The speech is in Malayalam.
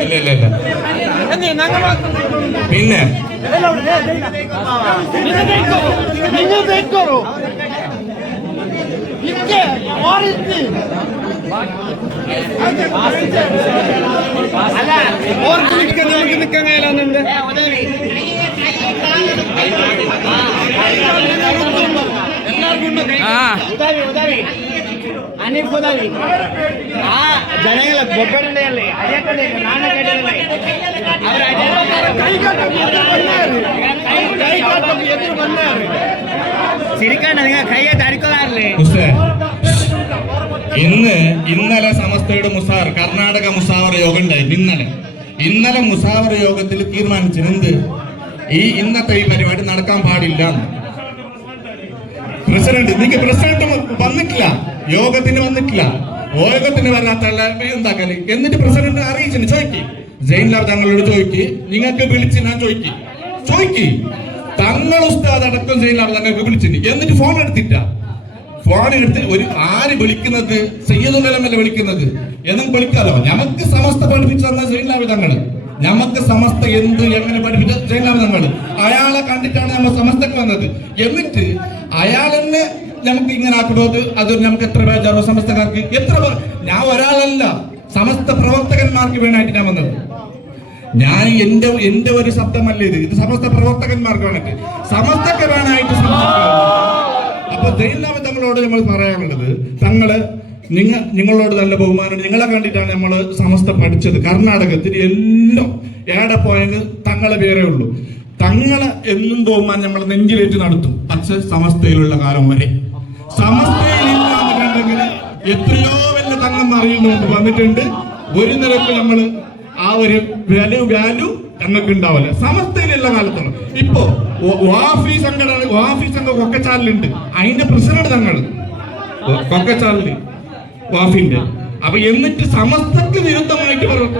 இல்ல இல்ல இல்ல பின்ன எல்லாருக்கும் നിങ്ങൾ കയ്യെ തരിക്കാറില്ലേ ഇന്ന് ഇന്നലെ സമസ്തയുടെ മുസാർ കർണാടക മുസാവർ യോഗം ഉണ്ടായി ഇന്നലെ ഇന്നലെ മുസാവർ യോഗത്തിൽ തീരുമാനിച്ചിരുന്നത് ഈ ഇന്നത്തെ ഈ പരിപാടി നടക്കാൻ പാടില്ല. പ്രസിഡന്റ് നിങ്ങൾക്ക് പ്രസിഡന്റ് വന്നിട്ടില്ല. യോഗത്തിന് വന്നിട്ടില്ല. യോഗത്തിന് വരാത്ത എന്താക്കൽ? എന്നിട്ട് പ്രസിഡന്റ് അറിയിച്ചിന് ചോദിക്കി ജയിൻലാൽ തങ്ങളോട് ചോദിക്കി നിങ്ങൾക്ക് വിളിച്ച് ഞാൻ ചോദിക്കി ചോദിക്കി തങ്ങൾ ഉസ്താദ് അടക്കം ജയിൻലാൽ തങ്ങൾക്ക് വിളിച്ചിന്. എന്നിട്ട് ഫോൺ എടുത്തിട്ട. ഫോൺ എടുത്ത് ഒരു ആര് വിളിക്കുന്നത്? സയ്യദുലമല്ല വിളിക്കുന്നത്? എന്നും വിളിക്കാലോ? ഞമ്മക്ക് സമസ്ത പഠിപ്പിച്ചു തന്ന ജയിൻലാൽ തങ്ങൾ നമുക്ക് സമസ്ത എന്ത് എങ്ങനെ പഠിപ്പിച്ച ജയിൻലാൽ തങ്ങൾ അയാളെ കണ്ടിട്ടാണ് നമ്മൾ സമസ്തക്ക് വന്നത്. എന്നിട്ട് അയാളെന്നെ നമുക്ക് ഇങ്ങനെ ആക്കുന്നത് അത് നമുക്ക് എത്ര ബേജാറോ സമസ്തക്കാർക്ക് എത്ര ഞാൻ ഒരാളല്ല. സമസ്ത പ്രവർത്തകന്മാർക്ക് വേണമായിട്ട് ഞാൻ വന്നത്. ഞാൻ എന്റെ എന്റെ ഒരു ശബ്ദമല്ല ഇത്. ഇത് സമസ്ത പ്രവർത്തകന്മാർക്ക് വേണ്ടിട്ട് സമസ്തക്ക് വേണമായിട്ട് അപ്പൊ ജയിലാമ തങ്ങളോട് നമ്മൾ പറയാനുള്ളത് തങ്ങൾ നിങ്ങൾ നിങ്ങളോട് നല്ല ബഹുമാനം നിങ്ങളെ കണ്ടിട്ടാണ് നമ്മൾ സമസ്ത പഠിച്ചത്. കർണാടകത്തിൽ എല്ലാം ഏടെ പോയത് തങ്ങളെ പേരെ ഉള്ളൂ. തങ്ങളെ എന്നും ബഹുമാനം നമ്മൾ നെഞ്ചിലേറ്റ് നടത്തും. പക്ഷെ സമസ്തയിലുള്ള കാലം വരെ. സമസ്തയിലില്ല എന്നുണ്ടെങ്കിൽ എത്രയോ വലിയ തങ്ങം അറിയുന്നുണ്ട് വന്നിട്ടുണ്ട്. ഒരു നിരക്ക് നമ്മൾ ആ ഒരു വാല്യൂ വാല്യൂ ഞങ്ങൾക്ക് ഉണ്ടാവില്ല. സമസ്തയിലുള്ള കാലത്താണ് ഇപ്പോ വാഫി സംഘടന വാഫി സംഘം കൊക്കച്ചാലിലുണ്ട്. അതിന്റെ പ്രസിഡന്റ് തങ്ങൾ കൊക്കച്ചാലിൽ വാഫിന്റെ അപ്പൊ എന്നിട്ട് സമസ്തക്ക് വിരുദ്ധമായിട്ട് പറഞ്ഞു